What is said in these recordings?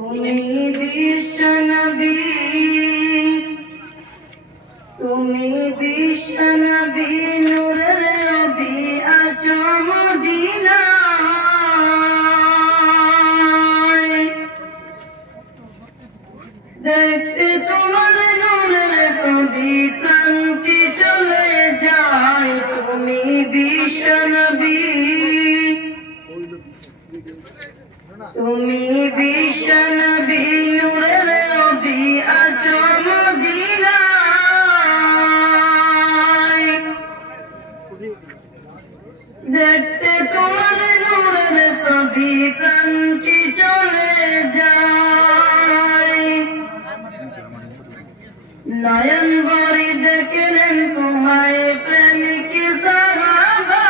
তুমি বিশ্বনবী, তুমি বিশ্বনবী, নূরের নবী আছো মদিনায়। দেখতে তোমার নূরের ছবি প্রাণটি চলে যায়। তুমি বিশ্বনবী, তুমি বিশ্বনবী, নূরের নবী আছো মদিনায়। দেখতে তোমার নূরের ছবি প্রাণটি চলে যায়। নয়ন ভরে দেখলেন তোমায় প্রেমিক সাহাবা,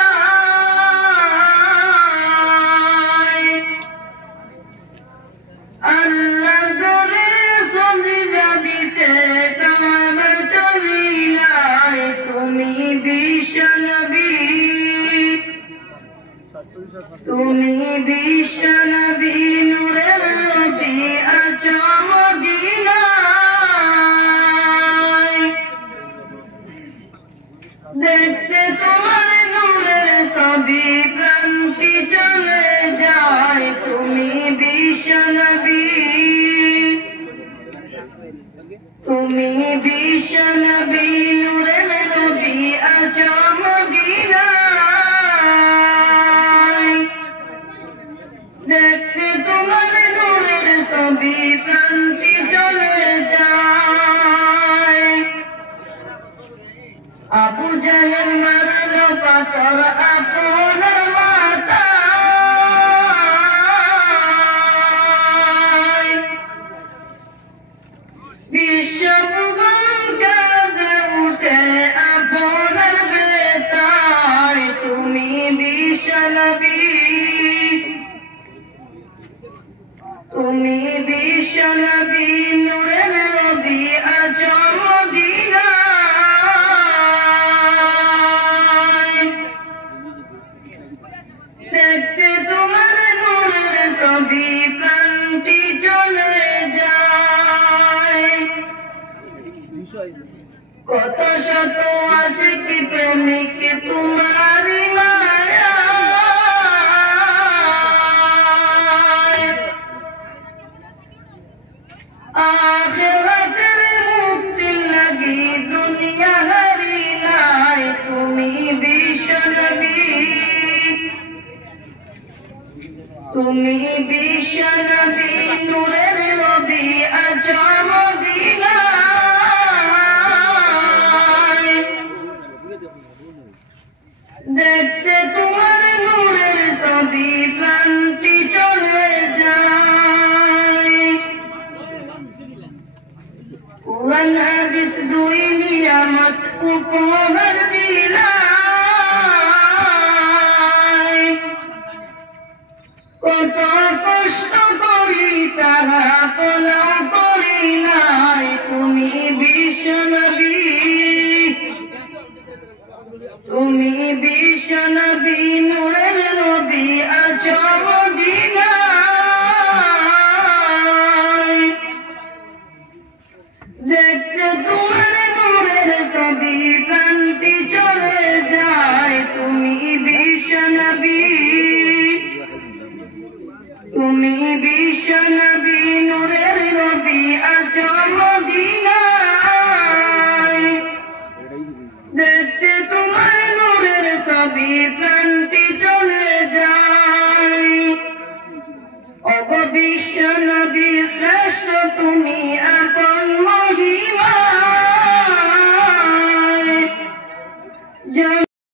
আল্লাহ করে সন্ধিজা দিতে কাবা চলিলায়। তুমি বিশ্বনবী, তুমি বিশ্বনবী, নূরের নবী আছো মদিনায়। দেখতে তোমার নূরের ছবি প্রাণটি চলে যায়। তুমি বিশ্বনবী, তুমি বিশ্বনবী, নূরের নবী আছো মদিনায়। দেখতে তোমার নূরের ছবি প্রাণটি চলে যায়। আবু জাহেল মারলো পাথর আপন মাথায়, বিশ্বভুবন কাঁদে উঠে আপনার বেতায়। তুমি বিশ্বনবী, তুমি বিশ্বনবী, নূরের নবী আছো মদিনায়। দেখতে তোমার নূরের ছবি প্রাণটি চলে যায়। কত শত আশিক প্রেমিক তোমারি মায়ায়, আখিরাতের মুক্তি লাগি দুনিয়া হারিলায়। তুমি বিশ্বনবী, তুমি বিশ্বনবী, নূরের নবী আছো মদিনায়। দেখতে তোমার নূরের ছবি প্রাণটি চলে যায়। কোরআন হাদিস দুই নিয়ামত উপহার দিলায়। কত কষ্ট করি তাহা পলাও করি নাই। তুমি বিশ্বনবী, তুমি বিশ্বনবী, নূরের নবী আছো মদিনায়। দেখতে তোমার নূরের ছবি প্রাণটি চলে যায়। তুমি বিশ্বনবী, তুমি বিশ্বনবী, নূরের নবী আছো মদিনায়।